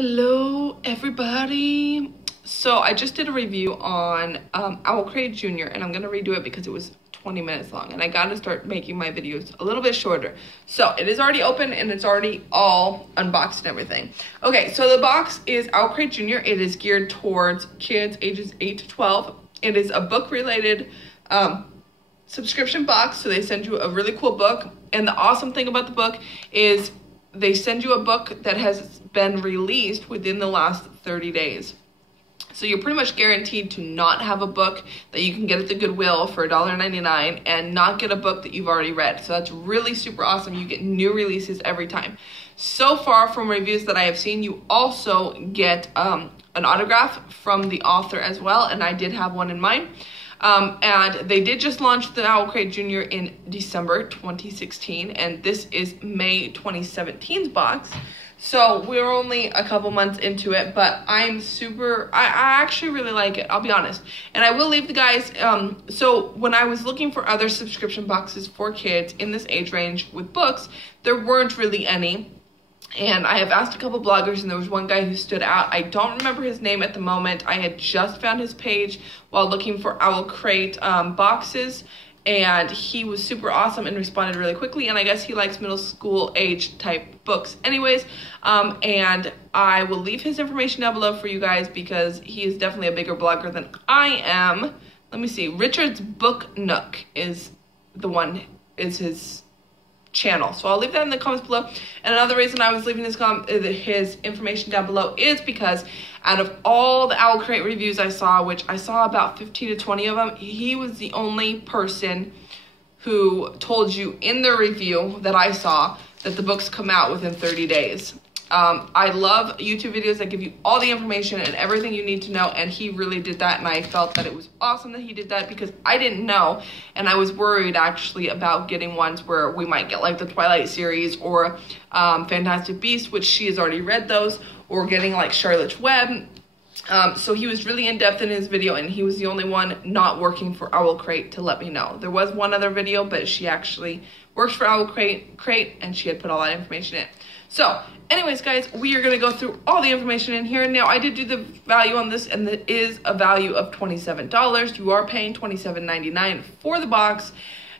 Hello everybody. So I just did a review on Owlcrate Jr. and I'm gonna redo it because it was 20 minutes long and I gotta start making my videos a little bit shorter. So it is already open and it's already all unboxed and everything. Okay, so the box is Owlcrate Jr. It is geared towards kids ages 8 to 12. It is a book related subscription box, so they send you a really cool book. And the awesome thing about the book is they send you a book that has been released within the last 30 days. So you're pretty much guaranteed to not have a book that you can get at the Goodwill for $1.99 and not get a book that you've already read. So that's really super awesome. You get new releases every time. So far from reviews that I have seen, you also get an autograph from the author as well, and I did have one in mine. And they did just launch the Owlcrate Jr. in December 2016, and this is May 2017's box. So we're only a couple months into it, but I actually really like it, I'll be honest. And I will leave the guys, so when I was looking for other subscription boxes for kids in this age range with books, there weren't really any. And I have asked a couple bloggers, and there was one guy who stood out. I don't remember his name at the moment. I had just found his page while looking for Owlcrate boxes, and he was super awesome and responded really quickly. And I guess he likes middle school age type books anyways. And I will leave his information down below for you guys because he is definitely a bigger blogger than I am. Let me see. Richard's Book Nook is his channel, so I'll leave that in the comments below. And another reason I was leaving his information down below is because out of all the Owlcrate reviews I saw, which I saw about 15 to 20 of them, he was the only person who told you in the review that I saw that the books come out within 30 days. I love YouTube videos that give you all the information and everything you need to know, and he really did that, and I felt that it was awesome that he did that because I didn't know, and I was worried actually about getting ones where we might get like the Twilight series or Fantastic Beasts, which she has already read those, or getting like Charlotte's Web. So he was really in-depth in his video, and he was the only one not working for Owlcrate to let me know. There was one other video, but she actually works for Owlcrate, and she had put all that information in. So, anyways, guys, we are going to go through all the information in here. Now, I did do the value on this, and it is a value of $27. You are paying $27.99 for the box,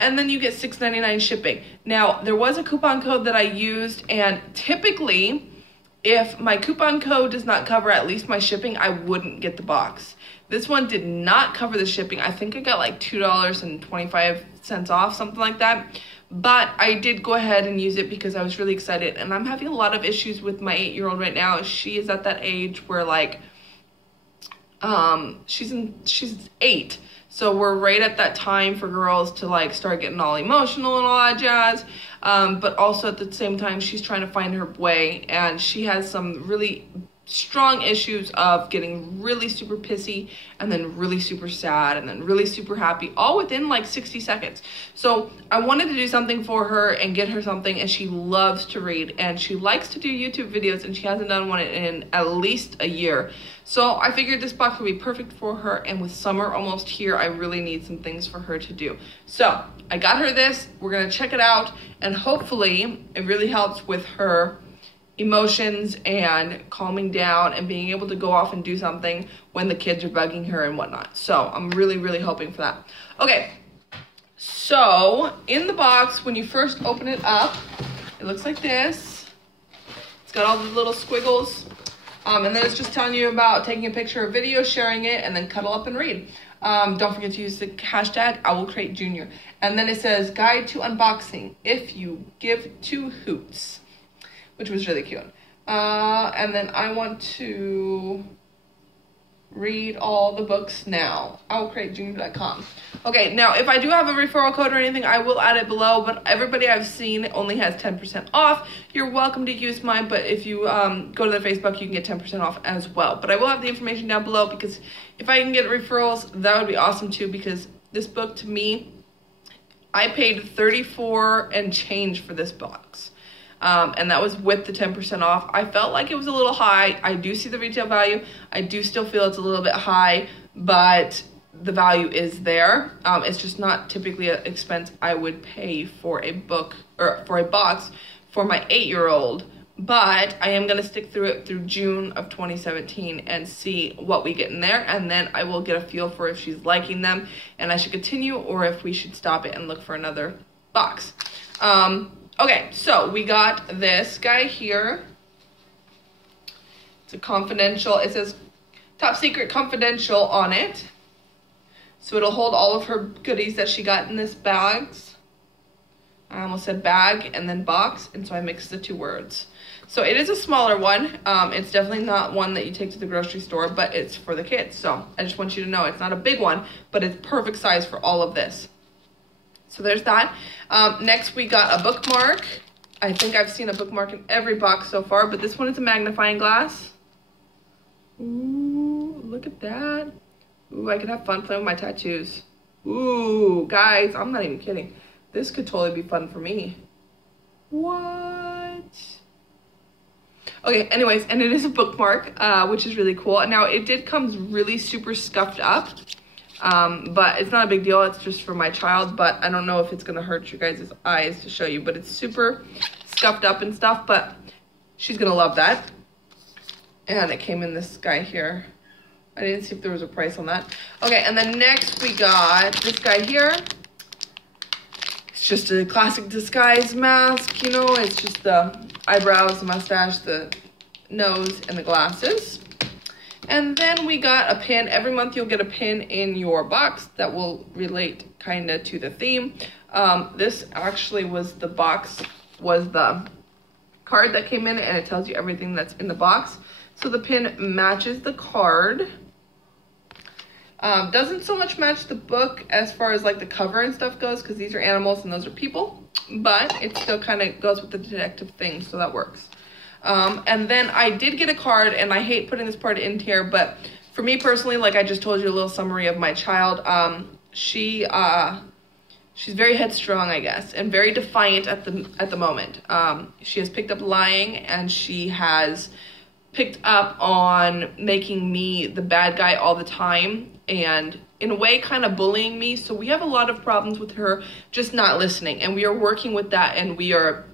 and then you get $6.99 shipping. Now, there was a coupon code that I used, and typically, if my coupon code does not cover at least my shipping, I wouldn't get the box. This one did not cover the shipping. I think I got like $2.25 off, something like that. But I did go ahead and use it because I was really excited, and I'm having a lot of issues with my 8-year-old right now. She is at that age where like she's 8, so we're right at that time for girls to like start getting all emotional and all that jazz. But also at the same time, she's trying to find her way, and she has some really strong issues of getting really super pissy and then really super sad and then really super happy, all within like 60 seconds. So I wanted to do something for her and get her something, and she loves to read and she likes to do YouTube videos, and she hasn't done one in at least a year. So I figured this box would be perfect for her, and with summer almost here, I really need some things for her to do. So I got her this. We're gonna check it out, and hopefully it really helps with her emotions and calming down and being able to go off and do something when the kids are bugging her and whatnot. So I'm really hoping for that. Okay, so in the box, when you first open it up, it looks like this. It's got all the little squiggles, and then it's just telling you about taking a picture or video, sharing it, and then cuddle up and read. Don't forget to use the hashtag Owlcrate Jr. And then it says guide to unboxing if you give 2 hoots, which was really cute. And then I want to read all the books now. Owlcratejr.com. Okay, now if I do have a referral code or anything, I will add it below, but everybody I've seen only has 10% off. You're welcome to use mine, but if you go to their Facebook, you can get 10% off as well. But I will have the information down below, because if I can get referrals, that would be awesome too, because this book, to me, I paid $34 and change for this box. And that was with the 10% off. I felt like it was a little high. I do see the retail value. I do still feel it's a little bit high, but the value is there. It's just not typically an expense I would pay for a book or for a box for my 8-year-old, but I am going to stick through it through June of 2017 and see what we get in there, and then I will get a feel for if she's liking them and I should continue, or if we should stop it and look for another box. Okay, so we got this guy here. It's a confidential, it says top secret confidential on it. So it'll hold all of her goodies that she got in this bags. I almost said bag and then box, and so I mixed the two words. So it is a smaller one. It's definitely not one that you take to the grocery store, but it's for the kids. So I just want you to know it's not a big one, but it's perfect size for all of this. So there's that. Next we got a bookmark. I think I've seen a bookmark in every box so far, but this one is a magnifying glass. Ooh, look at that. Ooh, I could have fun playing with my tattoos. Ooh, guys, I'm not even kidding. This could totally be fun for me. What? Okay, anyways, and it is a bookmark, which is really cool. Now, it did come really super scuffed up, but it's not a big deal. It's just for my child, but I don't know if it's going to hurt you guys' eyes to show you, but it's super scuffed up and stuff, but she's going to love that. And it came in this guy here. I didn't see if there was a price on that. Okay, and then next we got this guy here. It's just a classic disguise mask, you know. It's just the eyebrows, the mustache, the nose, and the glasses. And then we got a pin. Every month you'll get a pin in your box that will relate kind of to the theme. This actually was the box, was the card that came in, and it tells you everything that's in the box. So the pin matches the card. Doesn't so much match the book as far as like the cover and stuff goes, because these are animals and those are people, but it still kind of goes with the detective thing, so that works. And then I did get a card, and I hate putting this part in here, but for me personally, like I just told you a little summary of my child, she's very headstrong, I guess, and very defiant at the moment. She has picked up lying, and she has picked up on making me the bad guy all the time, and in a way kind of bullying me. So we have a lot of problems with her just not listening, and we are working with that, and we are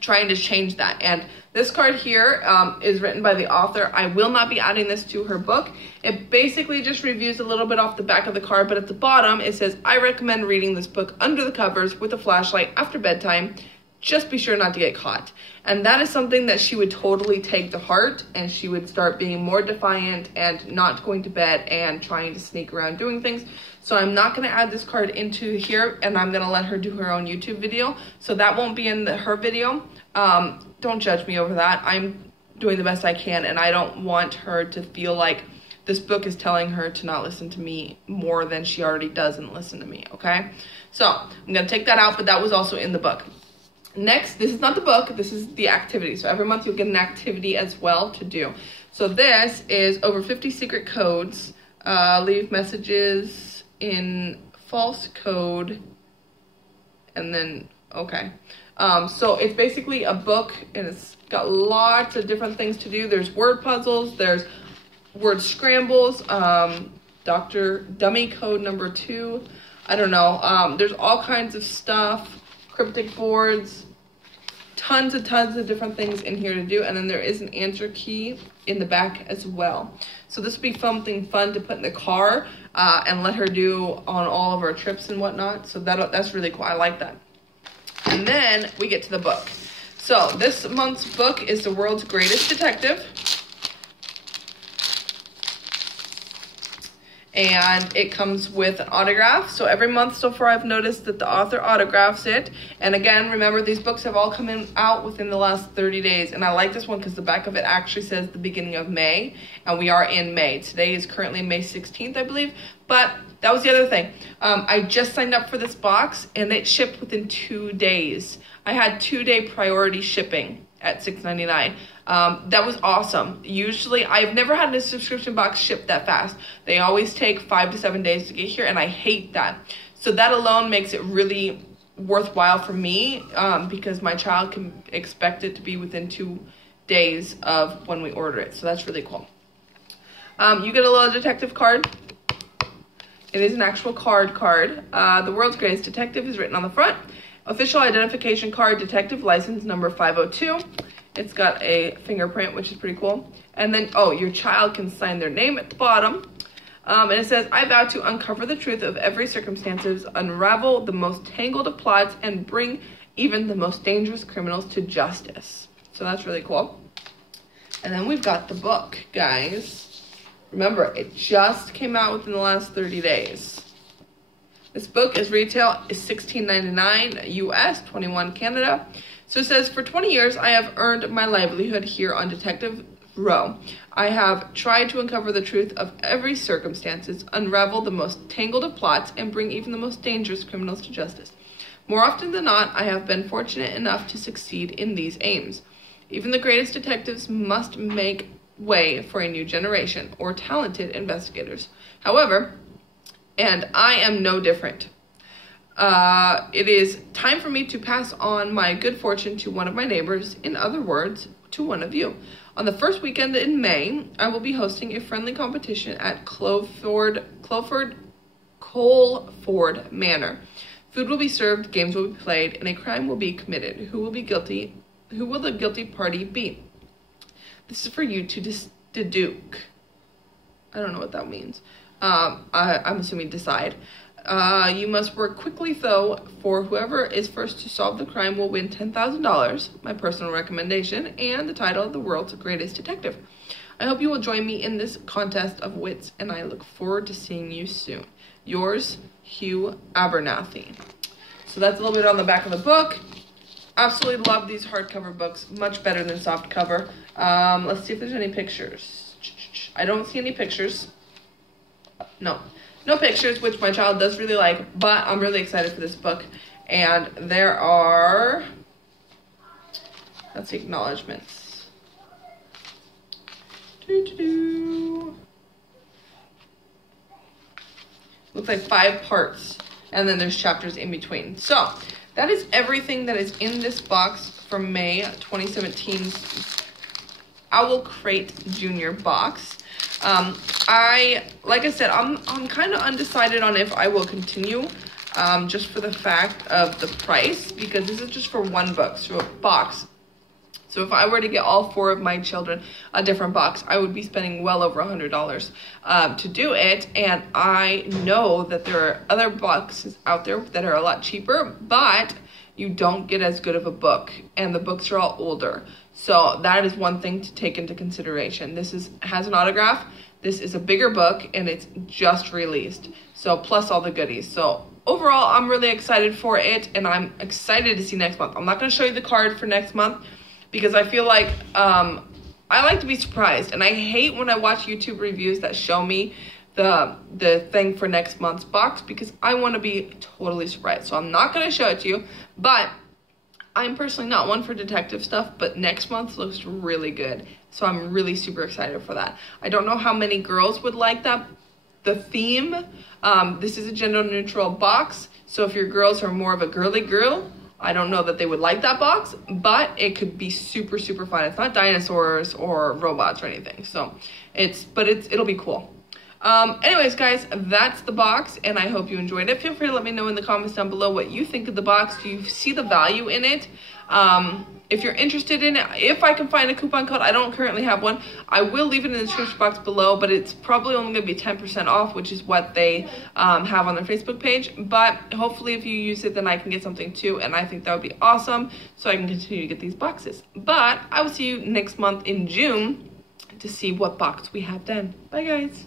trying to change that. And this card here is written by the author. I will not be adding this to her book. It basically just reviews a little bit off the back of the card, but at the bottom it says, I recommend reading this book under the covers with a flashlight after bedtime. Just be sure not to get caught. And that is something that she would totally take to heart, and she would start being more defiant and not going to bed and trying to sneak around doing things. So I'm not going to add this card into here, and I'm going to let her do her own YouTube video. So that won't be in her video. Don't judge me over that. I'm doing the best I can, and I don't want her to feel like this book is telling her to not listen to me more than she already doesn't listen to me, okay? So I'm going to take that out, but that was also in the book. Next, this is not the book, this is the activity. So every month you'll get an activity as well to do. So this is over 50 secret codes. Leave messages in false code. And then, okay. So it's basically a book, and it's got lots of different things to do. There's word puzzles, there's word scrambles, Dr. Dummy code number 2. I don't know. There's all kinds of stuff. Cryptic boards, tons of different things in here to do, and then there is an answer key in the back as well. So this would be something fun to put in the car and let her do on all of our trips and whatnot. So that's really cool. I like that. And then we get to the book. So this month's book is The World's Greatest Detective. And it comes with an autograph. So every month so far I've noticed that the author autographs it. And again, remember, these books have all come out within the last 30 days. And I like this one because the back of it actually says the beginning of May. And we are in May. Today is currently May 16th, I believe. But that was the other thing. I just signed up for this box, and it shipped within 2 days. I had 2-day priority shipping at $6.99. That was awesome. Usually, I've never had a subscription box shipped that fast. They always take 5 to 7 days to get here, and I hate that. So that alone makes it really worthwhile for me, because my child can expect it to be within 2 days of when we order it. So that's really cool. You get a little detective card. It is an actual card. The World's Greatest Detective is written on the front. Official identification card, detective license number 502. It's got a fingerprint, which is pretty cool. And then, oh, your child can sign their name at the bottom. And it says, I vow to uncover the truth of every circumstances, unravel the most tangled of plots, and bring even the most dangerous criminals to justice. So that's really cool. And then we've got the book, guys. Remember, it just came out within the last 30 days. This book is retail is $16.99 US, $21 Canada. So it says, for 20 years, I have earned my livelihood here on Detective Row. I have tried to uncover the truth of every circumstances, unravel the most tangled of plots, and bring even the most dangerous criminals to justice. More often than not, I have been fortunate enough to succeed in these aims. Even the greatest detectives must make way for a new generation or talented investigators. However, and I am no different. It is time for me to pass on my good fortune to one of my neighbors, in other words, to one of you. On the first weekend in May, I will be hosting a friendly competition at Coleford Manor. Food will be served, games will be played, and a crime will be committed. Who will the guilty party be? This is for you to deduce. I don't know what that means. I'm assuming decide. You must work quickly, though, for whoever is first to solve the crime will win $10,000, my personal recommendation, and the title of the world's greatest detective. I hope you will join me in this contest of wits, and I look forward to seeing you soon. Yours, Hugh Abernathy. So that's a little bit on the back of the book. Absolutely love these hardcover books, much better than softcover. Let's see if there's any pictures. I don't see any pictures. No pictures, which my child does really like, but I'm really excited for this book. And there are, let's see, acknowledgements. Looks like 5 parts, and then there's chapters in between. So that is everything that is in this box from May 2017's Owl Crate Junior box. Like I said, I'm kind of undecided on if I will continue, just for the fact of the price, because this is just for one box. So if I were to get all 4 of my children a different box, I would be spending well over $100 to do it. And I know that there are other boxes out there that are a lot cheaper, but you don't get as good of a book, and the books are all older. So that is one thing to take into consideration. This has an autograph. This is a bigger book, and it's just released. So plus all the goodies. So overall, I'm really excited for it, and I'm excited to see next month. I'm not going to show you the card for next month because I feel like I like to be surprised, and I hate when I watch YouTube reviews that show me the thing for next month's box because I want to be totally surprised. So I'm not going to show it to you, but I'm personally not one for detective stuff, but next month looks really good. So I'm really super excited for that. I don't know how many girls would like the theme. This is a gender neutral box. So if your girls are more of a girly girl, I don't know that they would like that box, but it could be super, super fun. It's not dinosaurs or robots or anything. So it'll be cool. Anyways, guys, that's the box, and I hope you enjoyed it. Feel free to let me know in the comments down below what you think of the box. Do you see the value in it? If you're interested in it, if I can find a coupon code, I don't currently have one, I will leave it in the description box below, but it's probably only going to be 10% off, which is what they have on their Facebook page. But hopefully if you use it, then I can get something too, and I think that would be awesome, so I can continue to get these boxes. But I will see you next month in June to see what box we have then. Bye, guys.